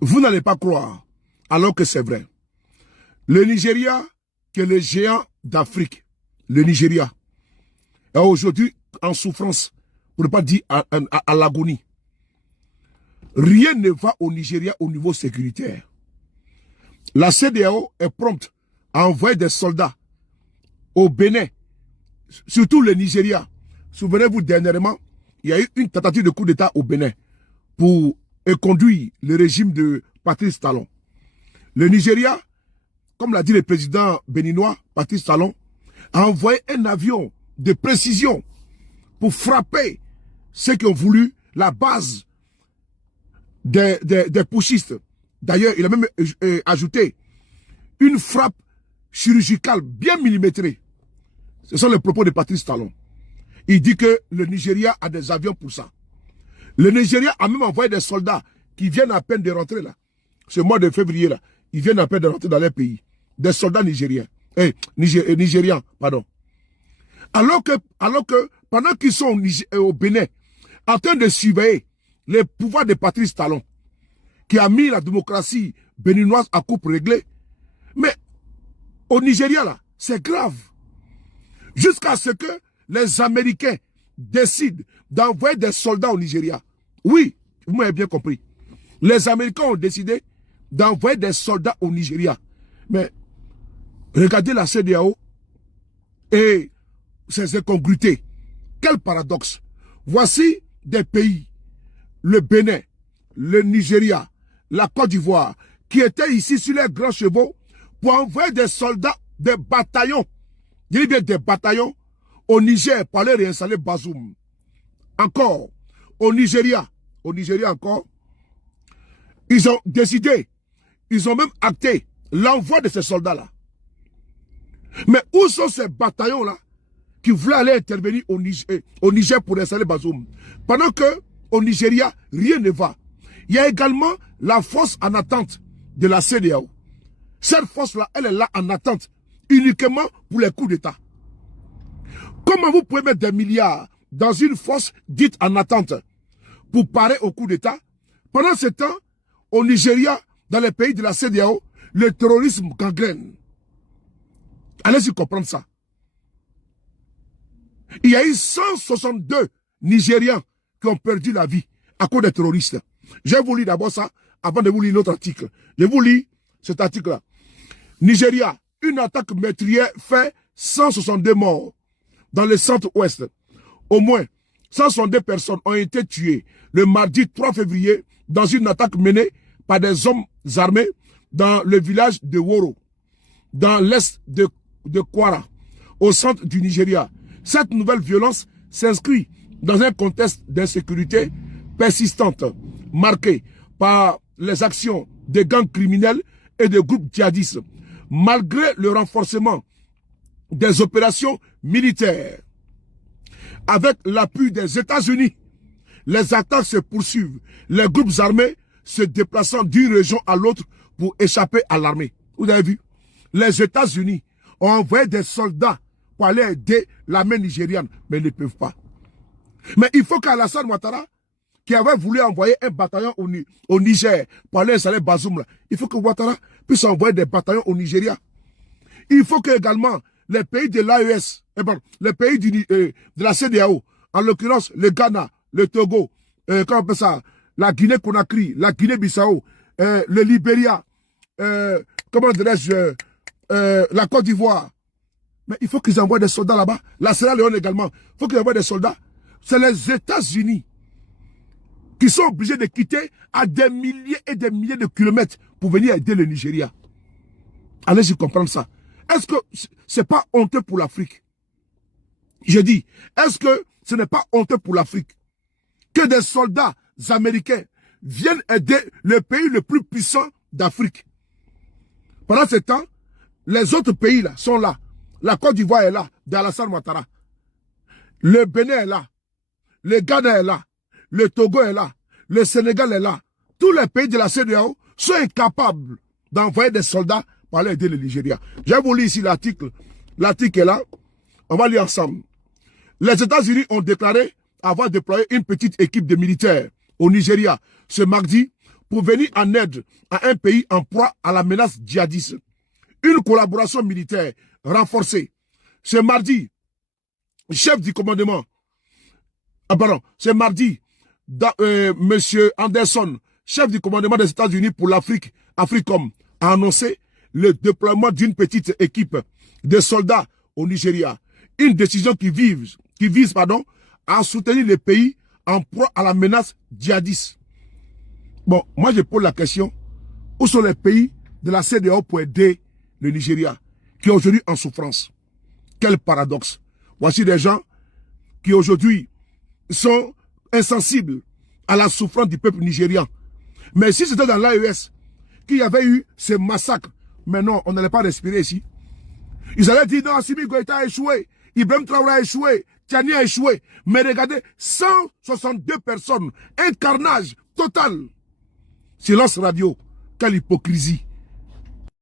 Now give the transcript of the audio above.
Vous n'allez pas croire, alors que c'est vrai. Le Nigeria, qui est le géant d'Afrique, le Nigeria, est aujourd'hui en souffrance, pour ne pas dire à l'agonie. Rien ne va au Nigeria au niveau sécuritaire. La CEDEAO est prompte à envoyer des soldats au Bénin, surtout le Nigeria. Souvenez-vous, dernièrement, il y a eu une tentative de coup d'État au Bénin pour conduire le régime de Patrice Talon. Le Nigeria, comme l'a dit le président béninois, Patrice Talon, a envoyé un avion de précision pour frapper ceux qui ont voulu la base des putschistes. D'ailleurs, il a même ajouté une frappe chirurgicale bien millimétrée. Ce sont les propos de Patrice Talon. Il dit que le Nigeria a des avions pour ça. Le Nigeria a même envoyé des soldats qui viennent à peine de rentrer là. Ce mois de février là, ils viennent à peine de rentrer dans leur pays. Des soldats nigériens. Nigérians, pardon. Alors que pendant qu'ils sont au Bénin, en train de surveiller les pouvoirs de Patrice Talon, qui a mis la démocratie béninoise à coupe réglée, mais au Nigeria là, c'est grave. Jusqu'à ce que les Américains décident d'envoyer des soldats au Nigeria. Oui, vous m'avez bien compris. Les Américains ont décidé d'envoyer des soldats au Nigeria. Mais regardez la CEDEAO et ses incongruités. Quel paradoxe. Voici des pays, le Bénin, le Nigeria, la Côte d'Ivoire, qui étaient ici sur les grands chevaux pour envoyer des soldats, des bataillons, je dis bien des bataillons, au Niger pour aller réinstaller Bazoum. Encore, au Nigeria encore, ils ont décidé, ils ont même acté l'envoi de ces soldats-là. Mais où sont ces bataillons-là qui voulaient aller intervenir au Niger pour installer Bazoum? Pendant que au Nigeria, rien ne va. Il y a également la force en attente de la CEDEAO. Cette force-là, elle est là en attente uniquement pour les coups d'État. Comment vous pouvez mettre des milliards dans une force dite en attente pour parer au coup d'État? Pendant ce temps, au Nigeria, dans les pays de la CEDEAO, le terrorisme gangrène. Allez-y comprendre ça. Il y a eu 162 Nigérians qui ont perdu la vie à cause des terroristes. Je vais vous lire d'abord ça avant de vous lire l'autre article. Je vous lis cet article-là. Nigeria, une attaque meurtrière fait 162 morts dans le centre-ouest. Au moins 162 personnes ont été tuées le mardi 3 février dans une attaque menée par des hommes armés dans le village de Woro, dans l'est de Kwara, au centre du Nigeria. Cette nouvelle violence s'inscrit dans un contexte d'insécurité persistante, marqué par les actions de gangs criminels et de groupes djihadistes, malgré le renforcement des opérations militaires. Avec l'appui des États-Unis, les attaques se poursuivent, les groupes armés se déplaçant d'une région à l'autre pour échapper à l'armée. Vous avez vu? Les États-Unis ont envoyé des soldats pour aller aider l'armée nigériane, mais ils ne peuvent pas. Mais il faut qu'Alassane Ouattara, qui avait voulu envoyer un bataillon au Niger pour aller installer Bazoum, là, il faut que Ouattara puisse envoyer des bataillons au Nigeria. Il faut que également les pays de l'AES, les pays de la CEDEAO, en l'occurrence le Ghana, le Togo, comment on appelle ça, la Guinée-Conakry, la Guinée-Bissau, le Libéria, comment dirais-je, la Côte d'Ivoire. Mais il faut qu'ils envoient des soldats là-bas. La Sierra Leone également. Il faut qu'ils envoient des soldats. C'est les États-Unis qui sont obligés de quitter à des milliers et des milliers de kilomètres pour venir aider le Nigeria. Allez-y comprendre ça. Est-ce que c'est pas honteux pour l'Afrique? Je dis, est-ce que ce n'est pas honteux pour l'Afrique que des soldats américains viennent aider le pays le plus puissant d'Afrique? Pendant ce temps, les autres pays là sont là. La Côte d'Ivoire est là, d'Alassane Ouattara. Le Bénin est là. Le Ghana est là. Le Togo est là. Le Sénégal est là. Tous les pays de la CEDEAO sont incapables d'envoyer des soldats pour aller aider le Nigeria. Je vais vous lire ici l'article. L'article est là. On va lire ensemble. Les États-Unis ont déclaré avoir déployé une petite équipe de militaires au Nigeria ce mardi pour venir en aide à un pays en proie à la menace djihadiste. Une collaboration militaire renforcée. Ce mardi, chef du commandement, c'est mardi, Monsieur Anderson, chef du commandement des États-Unis pour l'Afrique, Africom, a annoncé le déploiement d'une petite équipe de soldats au Nigeria. Une décision qui vise à soutenir les pays en proie à la menace djihadiste. Bon, moi je pose la question, où sont les pays de la CEDEAO pour aider le Nigeria, qui est aujourd'hui en souffrance? Quel paradoxe. Voici des gens qui aujourd'hui sont insensibles à la souffrance du peuple nigérian. Mais si c'était dans l'AES qu'il y avait eu ces massacres, mais non, on n'allait pas respirer ici. Ils allaient dire non, Assimi Goïta a échoué, Ibrahim Traoré a échoué, Tiani a échoué. Mais regardez, 162 personnes, un carnage total. Silence radio, quelle hypocrisie.